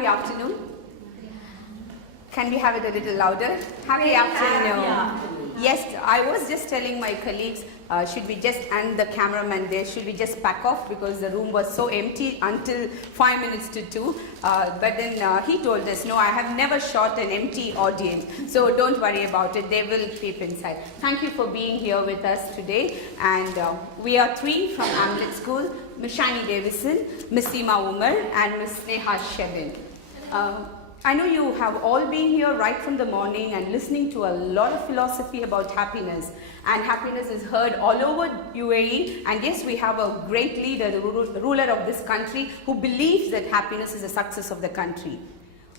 Happy afternoon. Can we have it a little louder? Happy afternoon. Yes, I was just telling my colleagues, should we just, and the cameraman there, should we just pack off because the room was so empty until 5 minutes to 2. But then he told us, no, I have never shot an empty audience. So don't worry about it, they will keep inside. Thank you for being here with us today. And we are 3 from Amled School, Ms. Shani Davison, Ms. Seema Umar, and Ms. Sneha Shevin. I know you have all been here right from the morning and listening to a lot of philosophy about happiness. And happiness is heard all over UAE. And yes, we have a great leader, the ruler of this country, who believes that happiness is the success of the country.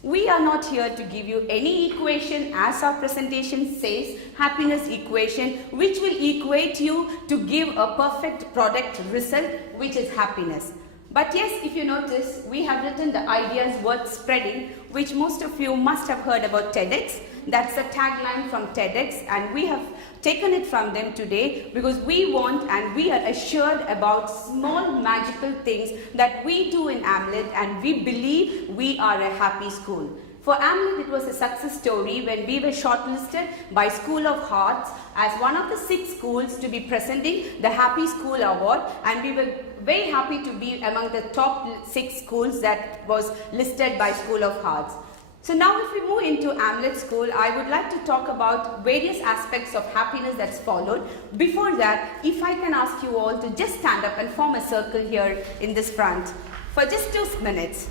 We are not here to give you any equation, as our presentation says, happiness equation, which will equate you to give a perfect product result, which is happiness. But yes, if you notice, we have written the ideas worth spreading, which most of you must have heard about TEDx. That's a tagline from TEDx, and we have taken it from them today because we want and we are assured about small magical things that we do in Amled, and we believe we are a happy school. For Amled, it was a success story when we were shortlisted by School of Hearts as one of the 6 schools to be presenting the Happy School Award, and we were very happy to be among the top 6 schools that was listed by School of Hearts. So now if we move into Amled School, I would like to talk about various aspects of happiness that's followed. Before that, if I can ask you all to just stand up and form a circle here in this front for just 2 minutes.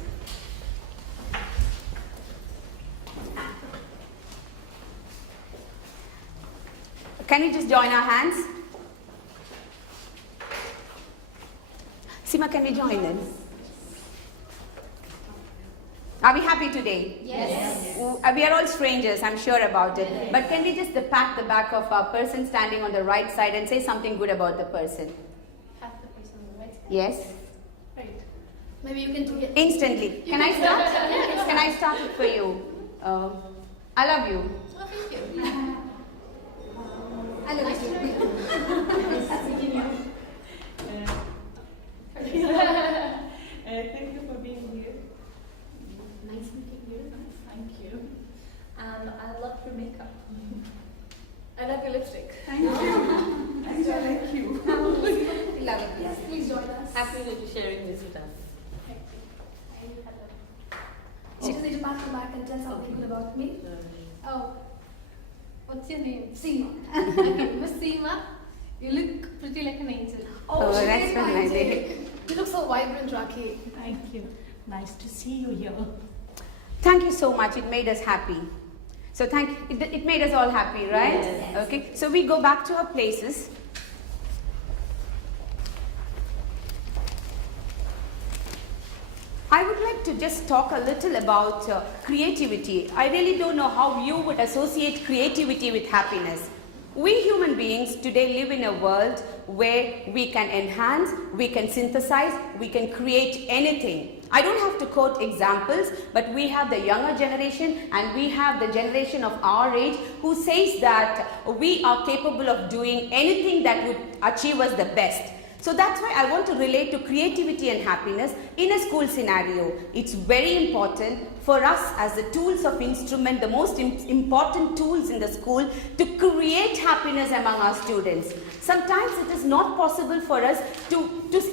Can we just join our hands? Seema, can we join in? Are we happy today? Yes. We are all strangers, I'm sure about it. Yes. But can we just pat the back of our person standing on the right side and say something good about the person? Pat the person on the right side? Yes. Right. Maybe you can do it. Instantly. Can I start? Yes. Can I start it for you? I love you. Oh, thank you. I love you. Thank you for being here. Nice meeting you. Thank you. I love your makeup. I love your lipstick. Thank you. And I like you. We love it. Yes, please join us. Happy to be sharing this with us. You just need to pass the back and tell something good about me. Oh, what's your name? Seema. Okay, Miss Seema, you look pretty like an angel. Oh, that's very nice. You look so vibrant, Rakhi. Thank you. Nice to see you here. Thank you so much. It made us happy. So it made us all happy, right? Yes. Okay. So we go back to our places. I would like to just talk a little about creativity. I really don't know how you would associate creativity with happiness. We human beings today live in a world where we can enhance, we can synthesize, we can create anything. I don't have to quote examples, but we have the younger generation and we have the generation of our age who says that we are capable of doing anything that would achieve us the best. So that's why I want to relate to creativity and happiness in a school scenario. It's very important for us as the tools of instrument, the most important tools in the school to create happiness among our students. Sometimes it is not possible for us to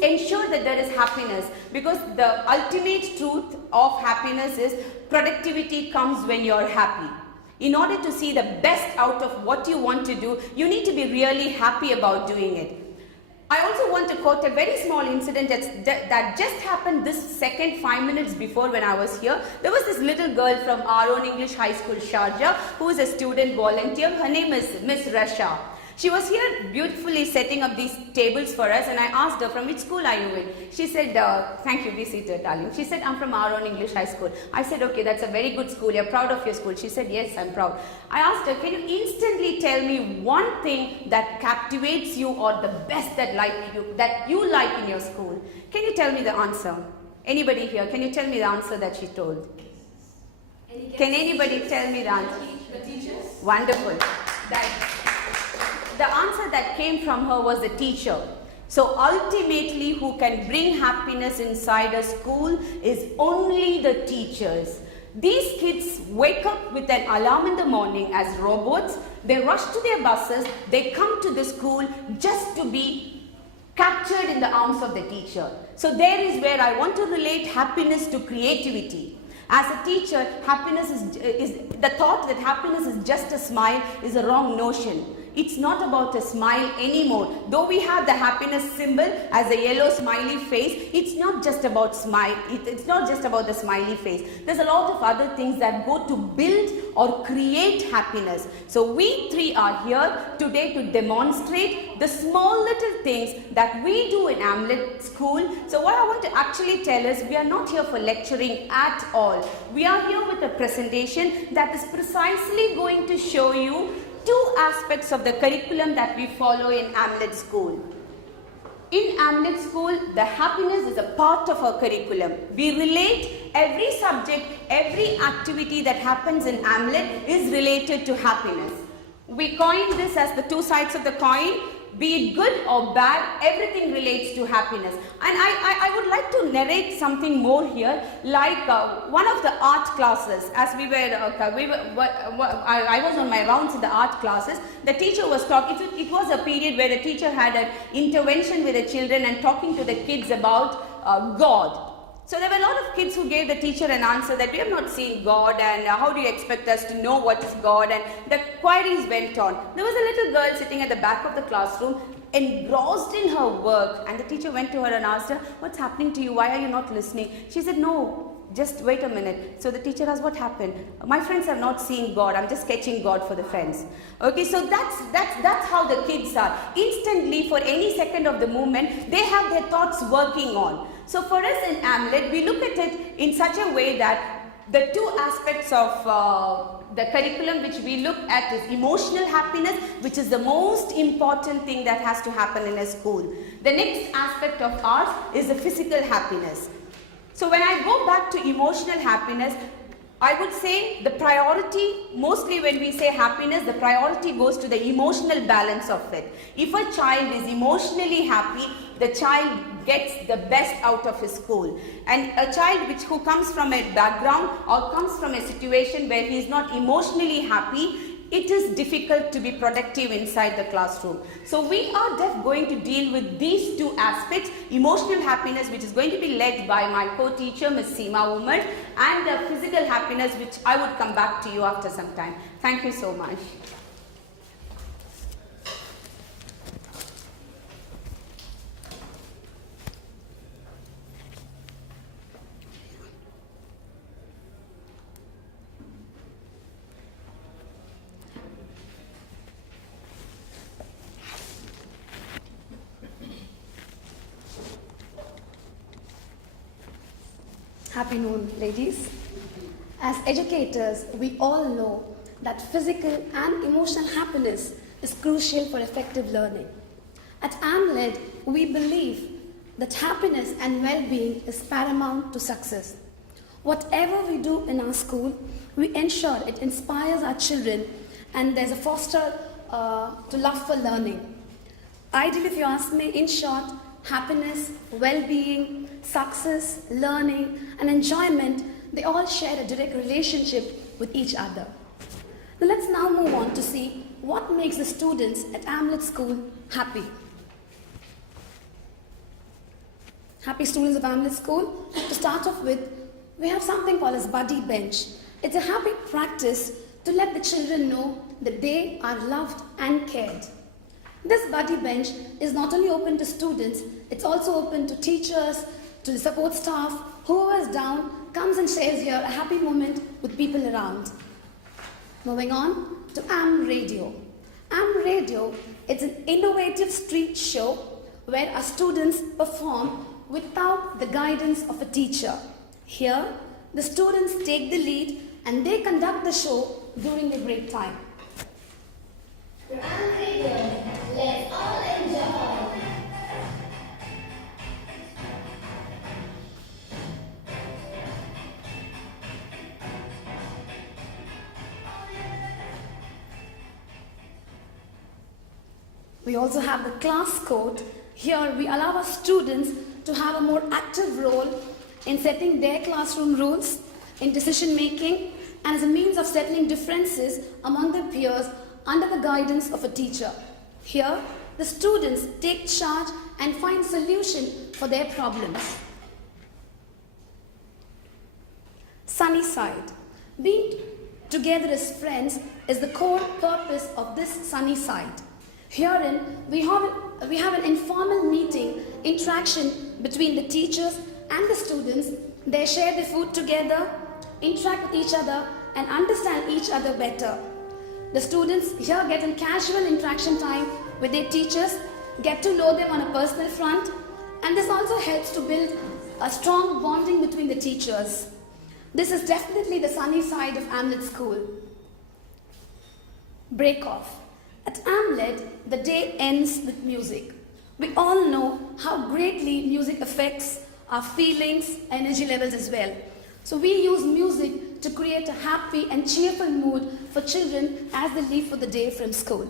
ensure that there is happiness, because the ultimate truth of happiness is productivity comes when you're happy. In order to see the best out of what you want to do, you need to be really happy about doing it. I also want to quote a very small incident that just happened this second 5 minutes before when I was here. There was this little girl from our own English high school, Sharjah, who is a student volunteer. Her name is Miss Rasha. She was here beautifully setting up these tables for us, and I asked her, from which school are you in? She said, thank you, be seated, darling. She said, I'm from our own English high school. I said, okay, that's a very good school. You're proud of your school. She said, yes, I'm proud. I asked her, can you instantly tell me one thing that captivates you or the best that you like in your school? Can you tell me the answer? Anybody here, can you tell me the answer that she told? Can anybody tell me the answer? The teachers? Wonderful. The answer that came from her was the teacher. So ultimately, who can bring happiness inside a school is only the teachers. These kids wake up with an alarm in the morning as robots. They rush to their buses. They come to the school just to be captured in the arms of the teacher. So there is where I want to relate happiness to creativity. As a teacher, happiness is the thought that happiness is just a smile is a wrong notion. It's not about a smile anymore. Though we have the happiness symbol as a yellow smiley face, it's not just about smile. It's not just about the smiley face. There's a lot of other things that go to build or create happiness. So we three are here today to demonstrate the small little things that we do in Amled School. So what I want to actually tell is we are not here for lecturing at all. We are here with a presentation that is precisely going to show you two aspects of the curriculum that we follow in Amled School. In Amled School, the happiness is a part of our curriculum. We relate every subject, every activity that happens in Amled is related to happiness. We coined this as the two sides of the coin. Be it good or bad, everything relates to happiness. And I would like to narrate something more here, like one of the art classes. As I was on my rounds in the art classes, the teacher was talking. It was a period where the teacher had an intervention with the children and talking to the kids about God. So there were a lot of kids who gave the teacher an answer that we have not seen God, and how do you expect us to know what is God, and the queries went on. There was a little girl sitting at the back of the classroom engrossed in her work, and the teacher went to her and asked her, what's happening to you? Why are you not listening? She said, no, just wait a minute. So the teacher asked, what happened? My friends are not seeing God. I'm just sketching God for the friends. Okay, so that's how the kids are. Instantly, for any second of the moment, they have their thoughts working on. So for us in Amled, we look at it in such a way that the two aspects of the curriculum which we look at is emotional happiness, which is the most important thing that has to happen in a school. The next aspect of ours is the physical happiness. So when I go back to emotional happiness, I would say the priority, mostly when we say happiness, the priority goes to the emotional balance of it. If a child is emotionally happy, the child gets the best out of his school. And a child who comes from a background or comes from a situation where he is not emotionally happy, it is difficult to be productive inside the classroom. So we are going to deal with these two aspects, emotional happiness, which is going to be led by my co-teacher, Ms. Seema Umar, and the physical happiness, which I would come back to you after some time. Thank you so much. Happy noon, ladies. As educators, we all know that physical and emotional happiness is crucial for effective learning. At Amled, we believe that happiness and well-being is paramount to success. Whatever we do in our school, we ensure it inspires our children and there's a foster to love for learning. Ideally, if you ask me, in short, happiness, well-being, success, learning, and enjoyment, they all share a direct relationship with each other. Now let's now move on to see what makes the students at Amled School happy. Happy students of Amled School? To start off with, we have something called as buddy bench. It's a happy practice to let the children know that they are loved and cared. This buddy bench is not only open to students, it's also open to teachers, to the support staff. Whoever is down comes and shares here a happy moment with people around. Moving on to Am Radio. Am Radio is an innovative street show where our students perform without the guidance of a teacher. Here, the students take the lead and they conduct the show during the break time. Am Radio, let's all enjoy. We also have the class court Here we allow our students to have a more active role in setting their classroom rules, in decision making, and as a means of settling differences among their peers under the guidance of a teacher. Here, the students take charge and find solution for their problems. Sunny side. Being together as friends is the core purpose of this sunny side. Herein, we have an informal meeting, interaction between the teachers and the students. They share the food together, interact with each other, and understand each other better. The students here get in casual interaction time with their teachers, get to know them on a personal front, and this also helps to build a strong bonding between the teachers. This is definitely the sunny side of Amled School. Break off. At Amled, the day ends with music. We all know how greatly music affects our feelings, energy levels as well. So we use music to create a happy and cheerful mood for children as they leave for the day from school.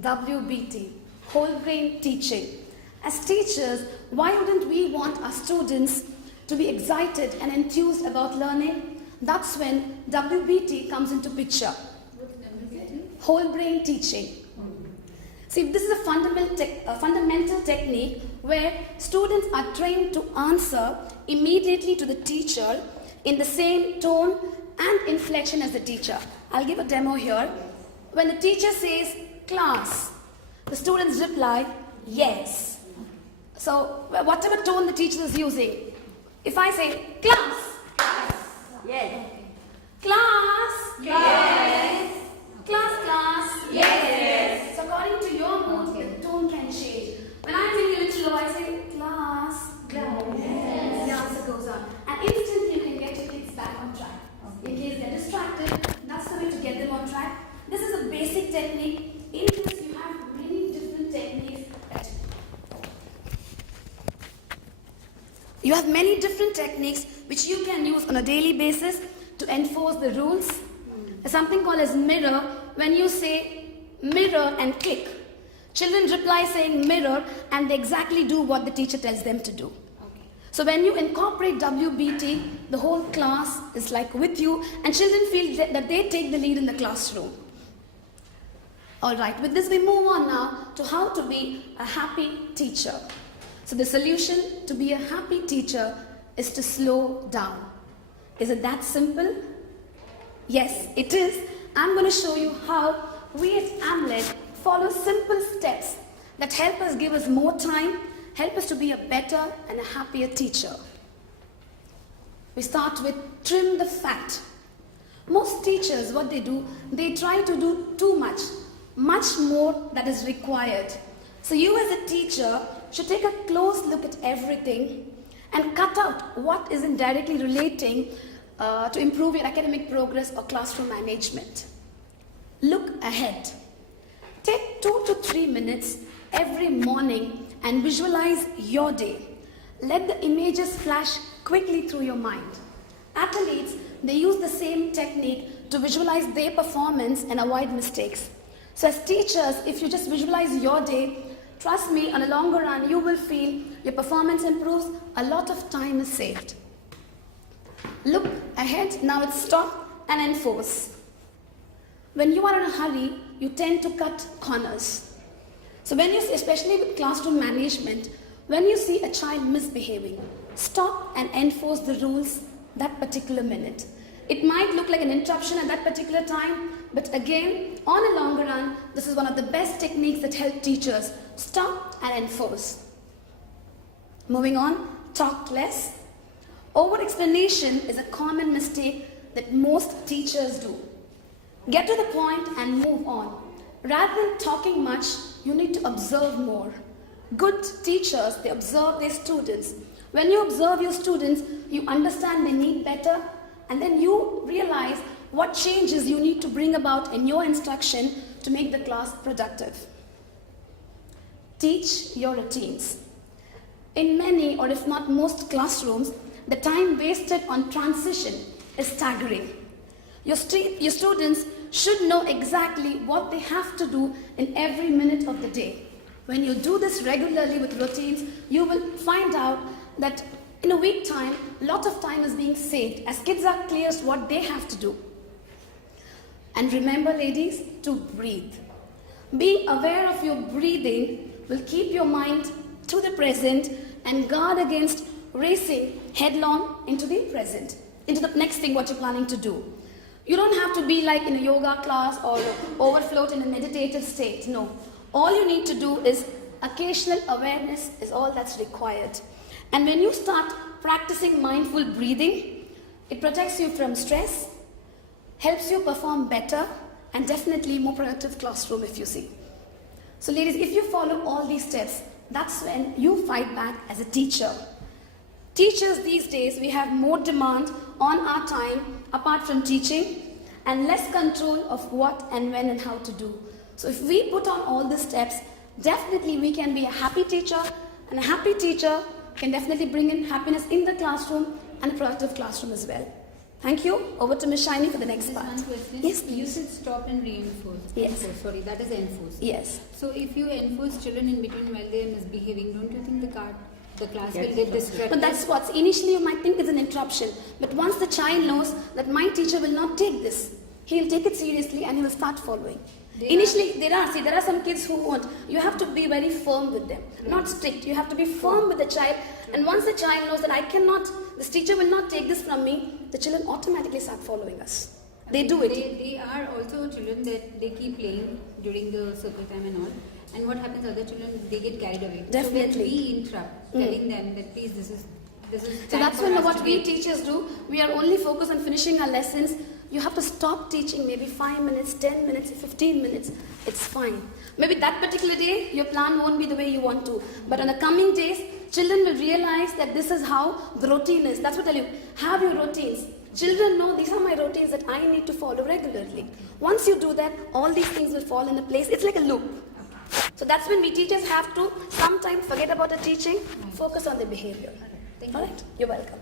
WBT, whole brain teaching. As teachers, why wouldn't we want our students to be excited and enthused about learning? That's when WBT comes into picture. Whole brain teaching. See, this is a fundamental technique where students are trained to answer immediately to the teacher in the same tone and inflection as the teacher. I'll give a demo here. When the teacher says, class, the students reply, yes. So, whatever tone the teacher is using, if I say, class, Yes. class, Yes. class, Yes. So according to your mood, the tone can change. When I'm feeling a little low, I say, class, yes. The answer goes on. And instantly you can get your kids back on track. In case they're distracted, that's the way to get them on track. This is a basic technique. In this, you have many different techniques. You have many different techniques which you can use on a daily basis to enforce the rules. There's something called as mirror. When you say mirror and click, children reply saying mirror and they exactly do what the teacher tells them to do. So when you incorporate WBT, the whole class is like with you and children feel that they take the lead in the classroom. Alright, with this we move on now to how to be a happy teacher. So the solution to be a happy teacher is to slow down. Is it that simple? Yes, it is. I'm going to show you how we at Amled follow simple steps that help us give us more time, help us to be a better and a happier teacher. We start with trim the fat. Most teachers, what they do, they try to do too much more that is required. So you as a teacher should take a close look at everything and cut out what isn't directly relating to improve your academic progress or classroom management. Look ahead. Take 2 to 3 minutes every morning and visualize your day. Let the images flash quickly through your mind. Athletes, they use the same technique to visualize their performance and avoid mistakes. So as teachers, if you just visualize your day, trust me, on a longer run, you will feel your performance improves, a lot of time is saved. Look ahead, now it's stop and enforce. When you are in a hurry, you tend to cut corners. So when you see, especially with classroom management, when you see a child misbehaving, stop and enforce the rules that particular minute. It might look like an interruption at that particular time, but again, on a longer run, this is one of the best techniques that help teachers stop and enforce. Moving on, talk less. Over-explanation is a common mistake that most teachers do. Get to the point and move on. Rather than talking much, you need to observe more. Good teachers, they observe their students. When you observe your students, you understand they need better, and then you realize what changes you need to bring about in your instruction to make the class productive. Teach your routines. In many, or if not most classrooms, the time wasted on transition is staggering. Your students should know exactly what they have to do in every minute of the day. When you do this regularly with routines, you will find out that in a week time, a lot of time is being saved as kids are clear what they have to do. And remember, ladies, to breathe. Being aware of your breathing will keep your mind to the present and guard against racing headlong into the present, into the next thing what you're planning to do. You don't have to be like in a yoga class or overfloat in a meditative state. No. All you need to do is occasional awareness is all that's required. And when you start practicing mindful breathing, it protects you from stress, helps you perform better, and definitely more productive classroom if you see. So ladies, if you follow all these steps, that's when you fight back as a teacher. Teachers these days, we have more demand on our time apart from teaching and less control of what and when and how to do. So if we put on all the steps, definitely we can be a happy teacher, and a happy teacher can definitely bring in happiness in the classroom and a productive classroom as well. Thank you. Over to Ms. Shiny for the next part. One question. Yes, You please. said stop and reinforce. Yes. Sorry, that is enforce. Yes. So if you enforce children in between while they are misbehaving, don't you think the class will get distracted? But that's what initially you might think is an interruption. But once the child knows that my teacher will not take this, he'll take it seriously and he will start following. Initially, there are some kids who won't. You have to be very firm with them, not strict. You have to be firm with the child. And once the child knows that this teacher will not take this from me, the children automatically start following us. They do it. They are also children that they keep playing during the circle time and all. And what happens, other children, they get carried away. Definitely. So when we interrupt, telling them that please, this is So that's when what we teachers do, we are only focused on finishing our lessons. You have to stop teaching maybe 5 minutes, 10 minutes, 15 minutes. It's fine. Maybe that particular day, your plan won't be the way you want to. But on the coming days, children will realize that this is how the routine is. That's what I tell you. Have your routines. Children know these are my routines that I need to follow regularly. Once you do that, all these things will fall into place. It's like a loop. So that's when we teachers have to sometimes forget about the teaching, focus on the behavior. Thank you. All right? You're welcome.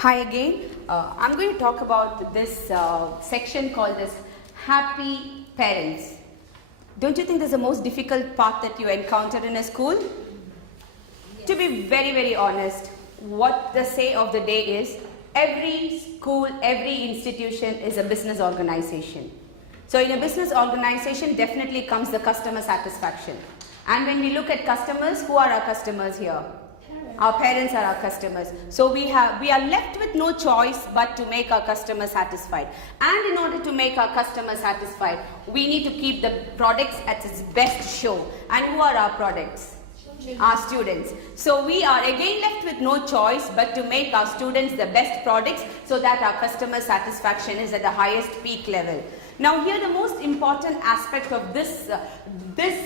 Hi again. I'm going to talk about this section called as happy parents. Don't you think this is the most difficult part that you encounter in a school? Yes. To be very, very honest, what the say of the day is, every school, every institution is a business organization. So in a business organization, definitely comes the customer satisfaction. And when we look at customers, who are our customers here? Our parents are our customers. So we are left with no choice but to make our customers satisfied. And in order to make our customers satisfied, we need to keep the products at its best show. And who are our products? Our students. So we are again left with no choice but to make our students the best products so that our customer satisfaction is at the highest peak level. Now here the most important aspect of this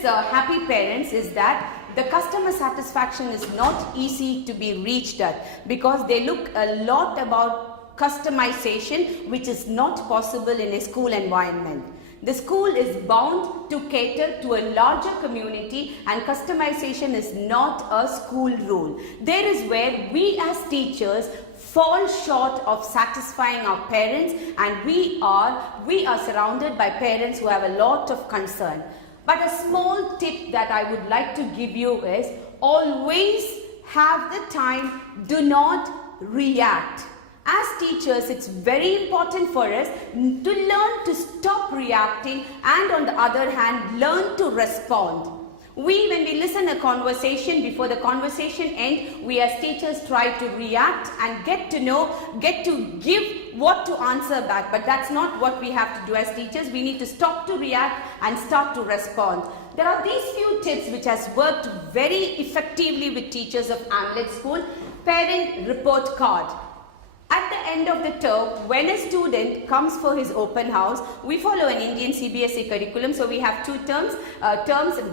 happy parents is that the customer satisfaction is not easy to be reached at because they look a lot about customization, which is not possible in a school environment. The school is bound to cater to a larger community and customization is not a school rule. There is where we as teachers fall short of satisfying our parents, and we are surrounded by parents who have a lot of concern. But a small tip that I would like to give you is always have the time, do not react. As teachers, it's very important for us to learn to stop reacting and on the other hand, learn to respond. When we listen a conversation, before the conversation ends, we as teachers try to react and get to give what to answer back. But that's not what we have to do as teachers. We need to stop to react and start to respond. There are these few tips which has worked very effectively with teachers of Amled School. Parent report card. At the end of the term, when a student comes for his open house, we follow an Indian CBSE curriculum. So we have two terms,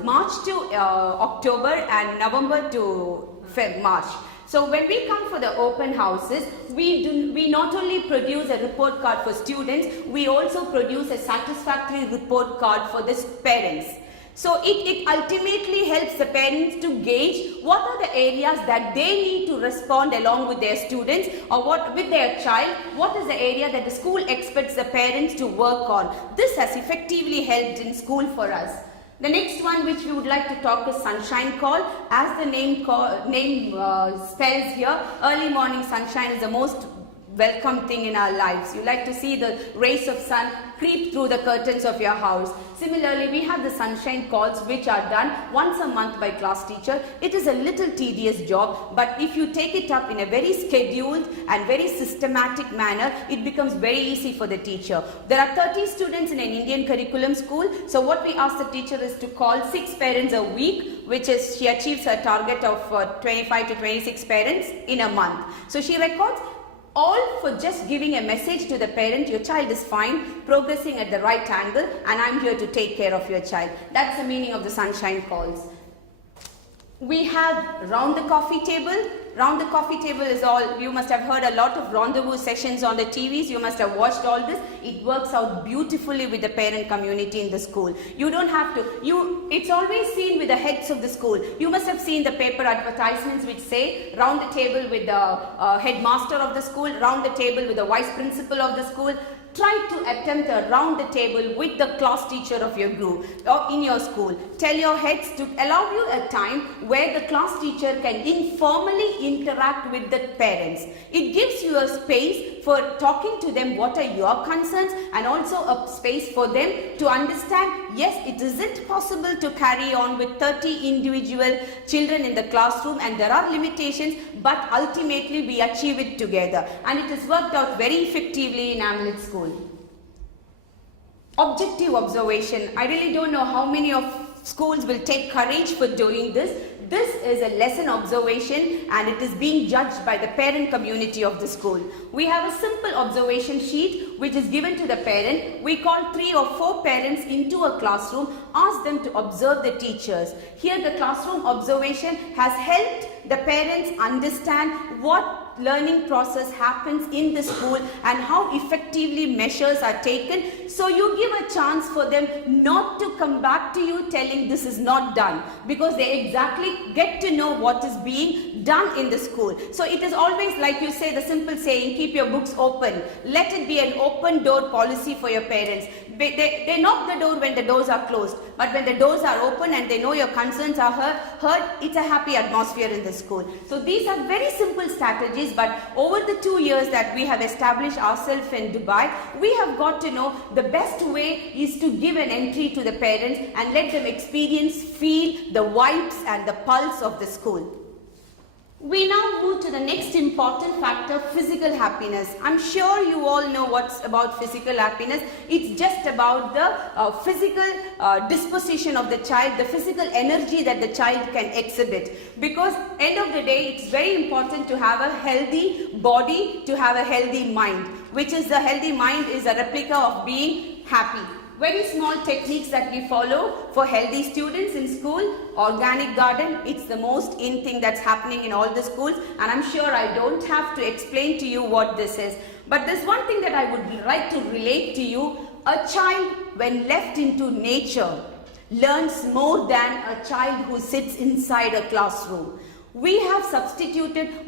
March to October and November to March. So when we come for the open houses, we not only produce a report card for students, we also produce a satisfactory report card for the parents. So it ultimately helps the parents to gauge what are the areas that they need to respond along with their students or with their child, what is the area that the school expects the parents to work on. This has effectively helped in school for us. The next one which we would like to talk is sunshine call. As the name spells here, early morning sunshine is the most welcome thing in our lives. You like to see the rays of sun creep through the curtains of your house. Similarly, we have the sunshine calls which are done once a month by class teacher. It is a little tedious job, but if you take it up in a very scheduled and very systematic manner, it becomes very easy for the teacher. There are 30 students in an Indian curriculum school, so what we ask the teacher is to call 6 parents a week, which is she achieves her target of 25 to 26 parents in a month. So she records all for just giving a message to the parent, your child is fine, progressing at the right angle, and I'm here to take care of your child. That's the meaning of the sunshine calls. We have round the coffee table. Round the coffee table is all, you must have heard a lot of rendezvous sessions on the TVs. You must have watched all this. It works out beautifully with the parent community in the school. You don't have to, it's always seen with the heads of the school. You must have seen the paper advertisements which say round the table with the headmaster of the school, round the table with the vice principal of the school. Try to attempt a round the table with the class teacher of your group or in your school. Tell your heads to allow you a time where the class teacher can informally interact with the parents. It gives you a space for talking to them what are your concerns and also a space for them to understand, yes, it isn't possible to carry on with 30 individual children in the classroom and there are limitations, but ultimately we achieve it together. And it has worked out very effectively in Amled School. Objective observation. I really don't know how many of schools will take courage for doing this. This is a lesson observation and it is being judged by the parent community of the school. We have a simple observation sheet which is given to the parent. We call 3 or 4 parents into a classroom, ask them to observe the teachers. Here the classroom observation has helped the parents understand what learning process happens in the school and how effectively measures are taken. So you give a chance for them not to come back to you telling this is not done, because they exactly get to know what is being done in the school. So it is always like you say, the simple saying, keep your books open. Let it be an open door policy for your parents. They knock the door when the doors are closed, but when the doors are open and they know your concerns are heard, it's a happy atmosphere in the school. So these are very simple strategies, but over the 2 years that we have established ourselves in Dubai, we have got to know the best way is to give an entry to the parents and let them experience, feel the vibes and the pulse of the school. We now move to the next important factor, physical happiness. I'm sure you all know what's about physical happiness. It's just about the physical disposition of the child, the physical energy that the child can exhibit. Because end of the day, it's very important to have a healthy body, to have a healthy mind, which is the healthy mind is a replica of being happy. Very small techniques that we follow for healthy students in school. Organic garden, it's the most in thing that's happening in all the schools, and I'm sure I don't have to explain to you what this is. But there's one thing that I would like to relate to you. A child, when left into nature, learns more than a child who sits inside a classroom. We have substituted,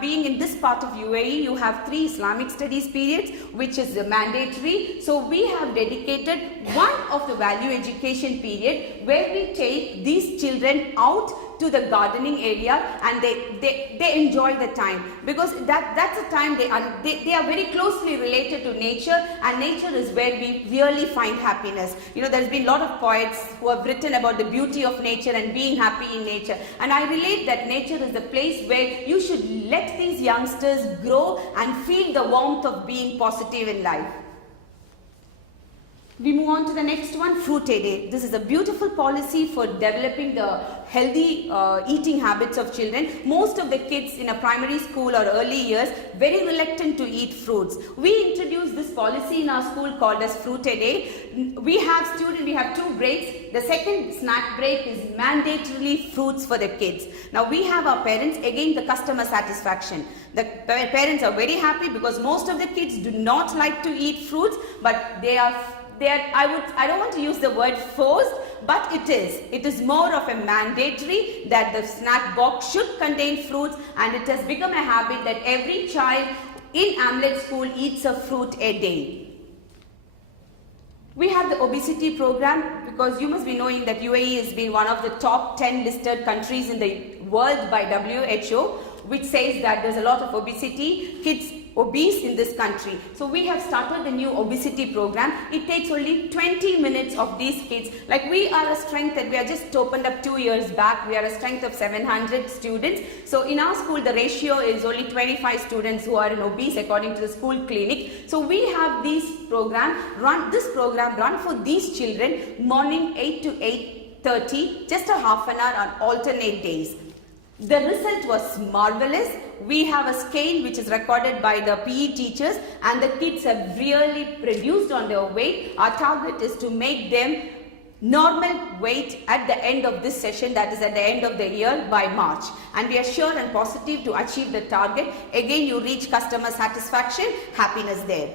being in this part of UAE, you have 3 Islamic studies periods, which is mandatory. So we have dedicated one of the value education period where we take these children out to the gardening area and they enjoy the time, because that's a time they are very closely related to nature, and nature is where we really find happiness. You know, there's been a lot of poets who have written about the beauty of nature and being happy in nature, and I relate that nature is the place where you should let these youngsters grow and feel the warmth of being positive in life. We move on to the next one, Fruit A Day. This is a beautiful policy for developing the healthy eating habits of children. Most of the kids in a primary school or early years very reluctant to eat fruits. We introduced this policy in our school called as Fruit A Day. We have 2 breaks. The second snack break is mandatorily fruits for the kids. Now we have our parents, again the customer satisfaction. The parents are very happy because most of the kids do not like to eat fruits, but they are I don't want to use the word forced, but it is more of a mandatory that the snack box should contain fruits, and it has become a habit that every child in Amled School eats a fruit a day. We have the obesity program because you must be knowing that UAE has been one of the top 10 listed countries in the world by WHO, which says that there's a lot of obesity, kids obese in this country. So we have started the new obesity program. It takes only 20 minutes of these kids. Like we are a strength that we are just opened up 2 years back. We are a strength of 700 students. So in our school, the ratio is only 25 students who are in obese according to the school clinic. So we have this program run for these children morning 8 to 8:30, just a half an hour on alternate days. The result was marvelous. We have a scale which is recorded by the PE teachers, and the kids have really reduced on their weight. Our target is to make them normal weight at the end of this session, that is at the end of the year by March. And we are sure and positive to achieve the target. Again, you reach customer satisfaction, happiness there.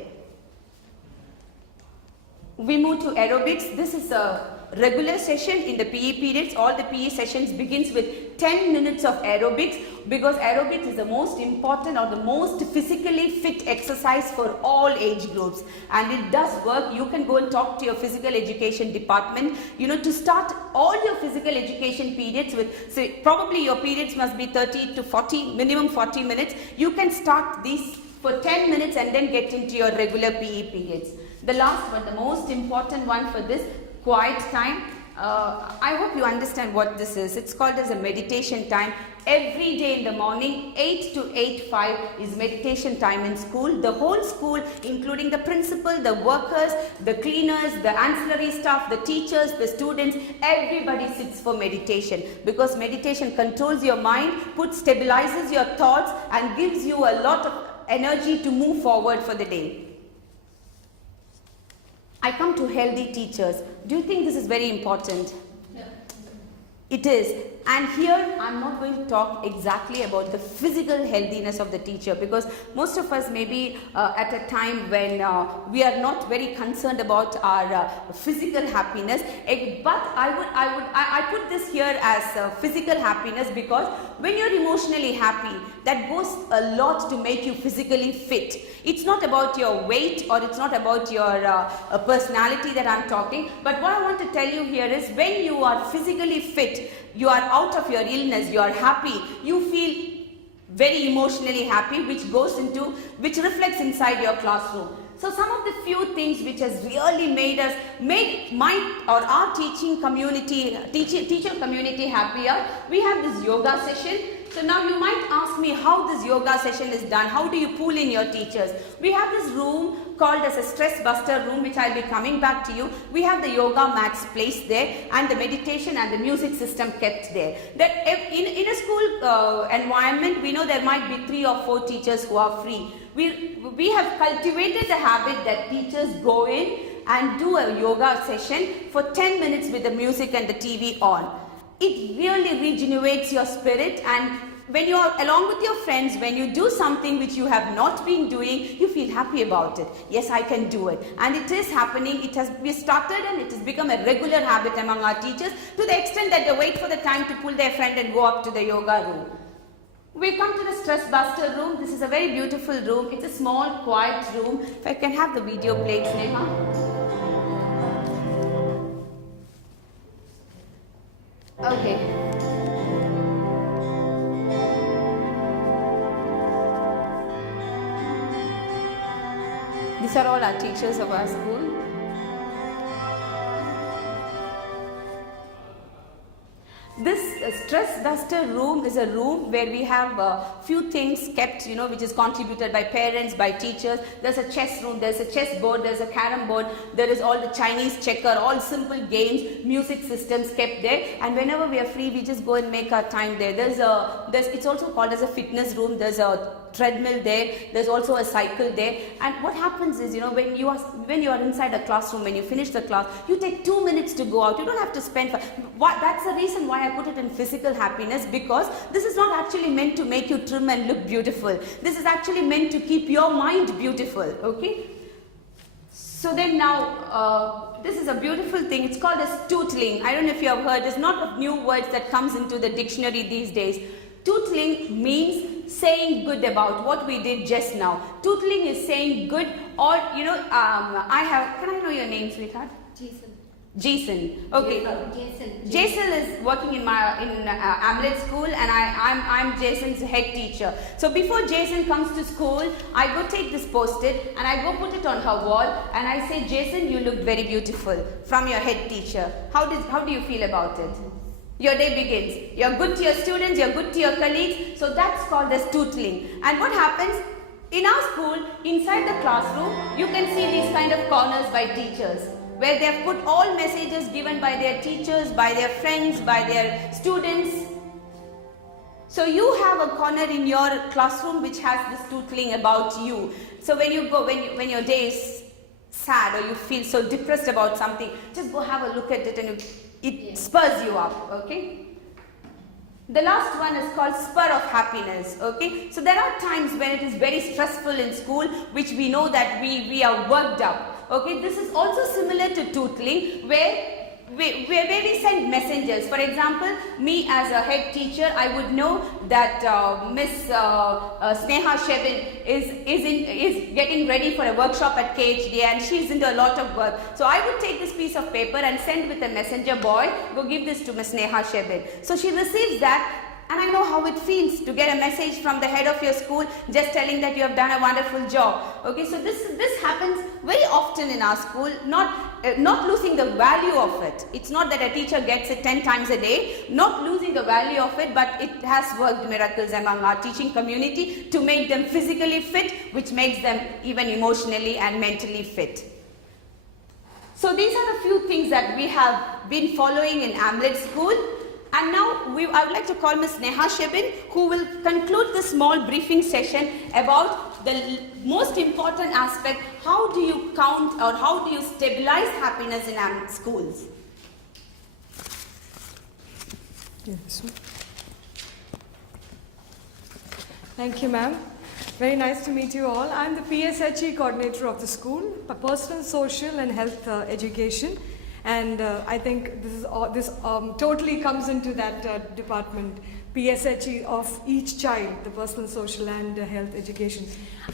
We move to aerobics. This is a regular session in the PE periods. All the PE sessions begins with 10 minutes of aerobics because aerobics is the most important or the most physically fit exercise for all age groups, and it does work. You can go and talk to your physical education department, to start all your physical education periods with, so probably your periods must be 30 to 40, minimum 40 minutes. You can start these for 10 minutes and then get into your regular PE periods. The last one, the most important one for this, quiet time. I hope you understand what this is. It's called as a meditation time. Every day in the morning, 8 to 8:05 is meditation time in school. The whole school, including the principal, the workers, the cleaners, the ancillary staff, the teachers, the students, everybody sits for meditation because meditation controls your mind, stabilizes your thoughts, and gives you a lot of energy to move forward for the day. I come to healthy teachers. Do you think this is very important? Yeah. It is. And here I'm not going to talk exactly about the physical healthiness of the teacher because most of us may be at a time when we are not very concerned about our physical happiness. But I put this here as physical happiness because when you're emotionally happy, that goes a lot to make you physically fit. It's not about your weight or it's not about your personality that I'm talking. But what I want to tell you here is when you are physically fit, you are out of your illness, you are happy, you feel very emotionally happy, which reflects inside your classroom. So some of the few things which has really made our teacher community happier. We have this yoga session. So now you might ask me how this yoga session is done. How do you pull in your teachers? We have this room called as a stress buster room, which I'll be coming back to you. We have the yoga mats placed there and the meditation and the music system kept there. That in a school environment, we know there might be 3 or 4 teachers who are free. We have cultivated the habit that teachers go in and do a yoga session for 10 minutes with the music and the TV on. It really regenerates your spirit, and when you are along with your friends, when you do something which you have not been doing, you feel happy about it. Yes, I can do it. And it is happening. We started and it has become a regular habit among our teachers to the extent that they wait for the time to pull their friend and go up to the yoga room. We come to the stress buster room. This is a very beautiful room. It's a small, quiet room. If I can have the video played, Sneha. Okay. These are all our teachers of our school. This stress duster room is a room where we have few things kept, you know, which is contributed by parents, by teachers. There's a chess room, there's a chess board, there's a carom board, there is all the Chinese checker, all simple games, music systems kept there. And whenever we are free, we just go and make our time there. It's also called as a fitness room. There's a treadmill there, there's also a cycle there. And what happens is, you know, when you are inside a classroom, when you finish the class, you take 2 minutes to go out. You don't have to spend that's the reason why I put it in physical happiness, because this is not actually meant to make you trim and look beautiful. This is actually meant to keep your mind beautiful. Okay, so then now this is a beautiful thing. It's called as tootling. I don't know if you have heard. There's not of new words that comes into the dictionary these days. Tootling means saying good about what we did just now. Tootling is saying good, or you know, can I know your name, sweetheart? Jason. Okay. Jason is working in Amled School, and I'm Jason's head teacher. So before Jason comes to school, I go take this post-it and I go put it on her wall, and I say, Jason, you look very beautiful, from your head teacher. How do you feel about it? Your day begins. You're good to your students, you're good to your colleagues. So that's called as tootling. And what happens in our school, inside the classroom, you can see these kind of corners by teachers, where they have put all messages given by their teachers, by their friends, by their students. So you have a corner in your classroom which has this tootling about you. So when you go, when your day is sad or you feel so depressed about something, just go have a look at it, and it spurs you up. Okay. The last one is called spur of happiness. Okay. So there are times when it is very stressful in school, which we know that we are worked up. Okay, this is also similar to tootling, where we send messengers. For example, me as a head teacher, I would know that Miss Sneha Shebin is getting ready for a workshop at KHD, and she's into a lot of work. So I would take this piece of paper and send with a messenger boy, go give this to Miss Sneha Shebin. So she receives that. And I know how it feels to get a message from the head of your school just telling that you have done a wonderful job. Okay, so this happens very often in our school, not losing the value of it. It's not that a teacher gets it 10 times a day, not losing the value of it, but it has worked miracles among our teaching community to make them physically fit, which makes them even emotionally and mentally fit. So these are the few things that we have been following in Amled School. And now I would like to call Ms. Sneha Shebin, who will conclude this small briefing session about the most important aspect: how do you count or how do you stabilize happiness in our schools? Thank you, ma'am. Very nice to meet you all. I'm the PSHE coordinator of the school, Personal, Social and Health Education. And I think this totally comes into that department, PSHE, of each child, the personal, social and health education.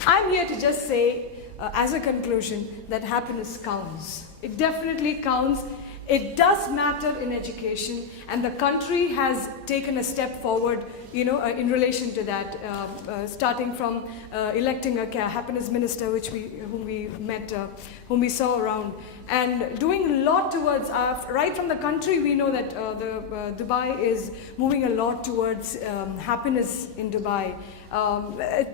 I'm here to just say, as a conclusion, that happiness counts. It definitely counts. It does matter in education, and the country has taken a step forward, you know, in relation to that, starting from electing a happiness minister, whom we saw around, and doing a lot towards, right from the country, we know that Dubai is moving a lot towards happiness in Dubai.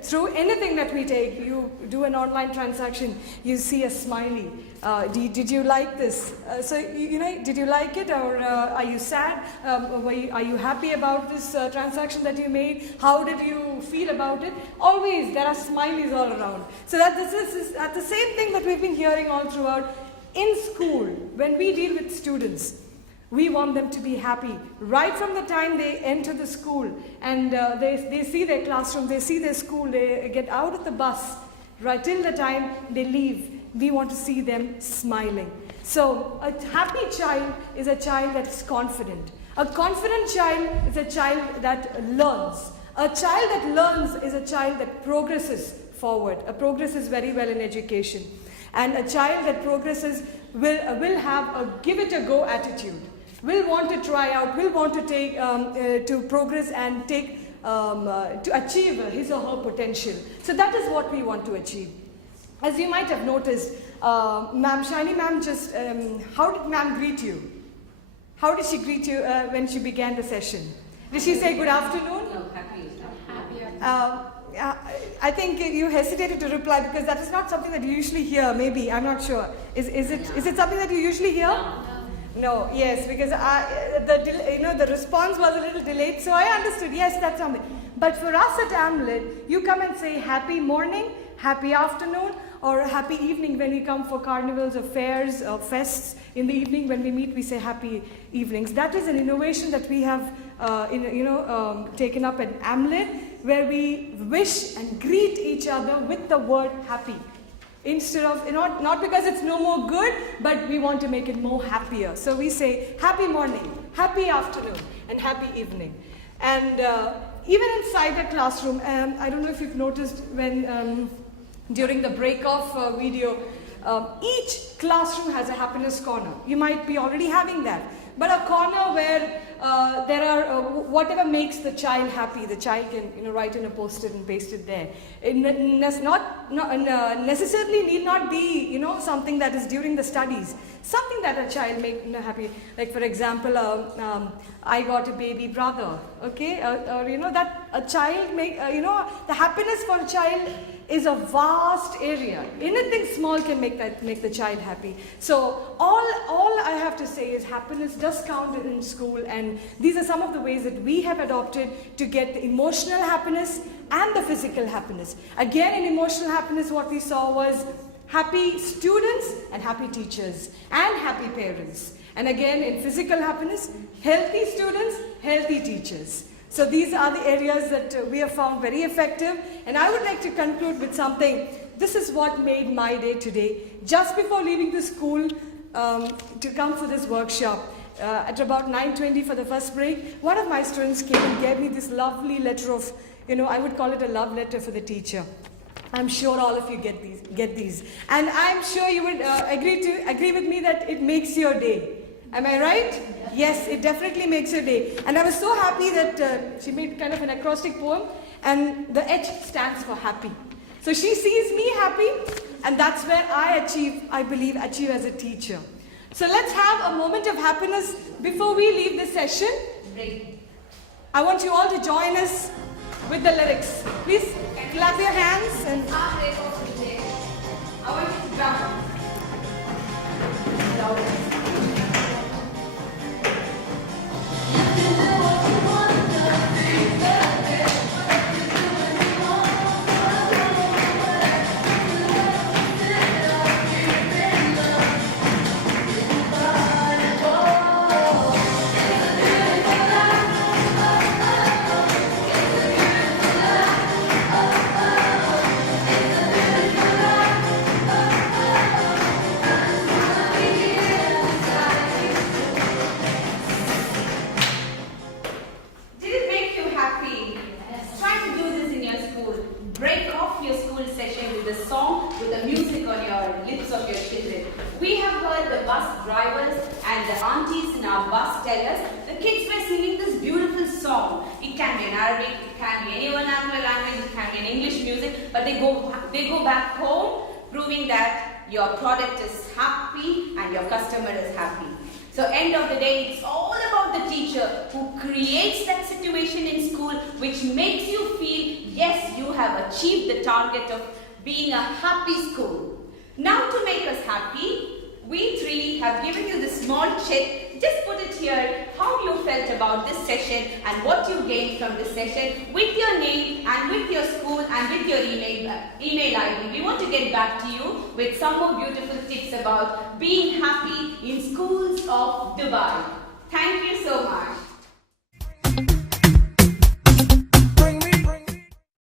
Through anything that we take, you do an online transaction, you see a smiley. Did you like this? So, you know, did you like it, or are you sad? Are you happy about this transaction that you made? How did you feel about it? Always there are smileys all around. So this is the same thing that we've been hearing all throughout. In school, when we deal with students, we want them to be happy right from the time they enter the school, and they see their classroom, they see their school, they get out of the bus, right till the time they leave. We want to see them smiling. So a happy child is a child that is confident. A confident child is a child that learns. A child that learns is a child that progresses forward. Progresses very well in education. And a child that progresses will have a give it a go attitude. Will want to try out, will want to take to progress and take to achieve his or her potential. So that is what we want to achieve. As you might have noticed, ma'am, Shiny ma'am, just how did ma'am greet you? How did she greet you when she began the session? Did she say good afternoon? No, happy. I think you hesitated to reply because that is not something that you usually hear. Maybe, I'm not sure. Is it something that you usually hear? No. Yes, because the response was a little delayed, so I understood. Yes, that's something. But for us at Amled, you come and say happy morning, happy afternoon, or happy evening when we come for carnivals or fairs or fests. In the evening when we meet, we say happy evenings. That is an innovation that we have taken up at Amled, where we wish and greet each other with the word happy. Instead of, not because it's no more good, but we want to make it more happier. So we say happy morning, happy afternoon, and happy evening. And even inside the classroom, I don't know if you've noticed when during the break-off video, each classroom has a happiness corner. You might be already having that. But a corner where there are whatever makes the child happy, the child can write in a post-it and paste it there. It necessarily need not be something that is during the studies. Something that a child make happy. Like for example, I got a baby brother. Okay, or that a child make the happiness for a child is a vast area. Anything small can make the child happy. So all I have to say is happiness does count in school, and these are some of the ways that we have adopted to get the emotional happiness and the physical happiness. Again, in emotional happiness, what we saw was happy students and happy teachers and happy parents. And again, in physical happiness, healthy students, healthy teachers. So these are the areas that we have found very effective. And I would like to conclude with something. This is what made my day today. Just before leaving the school to come for this workshop, at about 9:20 for the first break, one of my students came and gave me this lovely letter of, I would call it a love letter for the teacher. I'm sure all of you get these. And I'm sure you would agree with me that it makes your day. Am I right? Yes, it definitely makes your day. And I was so happy that she made kind of an acrostic poem, and the H stands for happy. So she sees me happy, and that's where I believe achieve as a teacher. So let's have a moment of happiness before we leave this session. I want you all to join us with the lyrics. Please clap your hands and I want you to drum. We have heard the bus drivers and the aunties in our bus tell us the kids were singing this beautiful song. It can be in Arabic, it can be any vernacular language, it can be in English music, but they go back home proving that your product is happy and your customer is happy. So end of the day, it's all about the teacher who creates that situation in school which makes you feel, yes, you have achieved the target of being a happy school. Now to make us happy, we three have given you this small check. Just put it here, how you felt about this session and what you gained from this session with your name and with your school and with your email ID. We want to get back to you with some more beautiful tips about being happy in schools of Dubai. Thank you so much.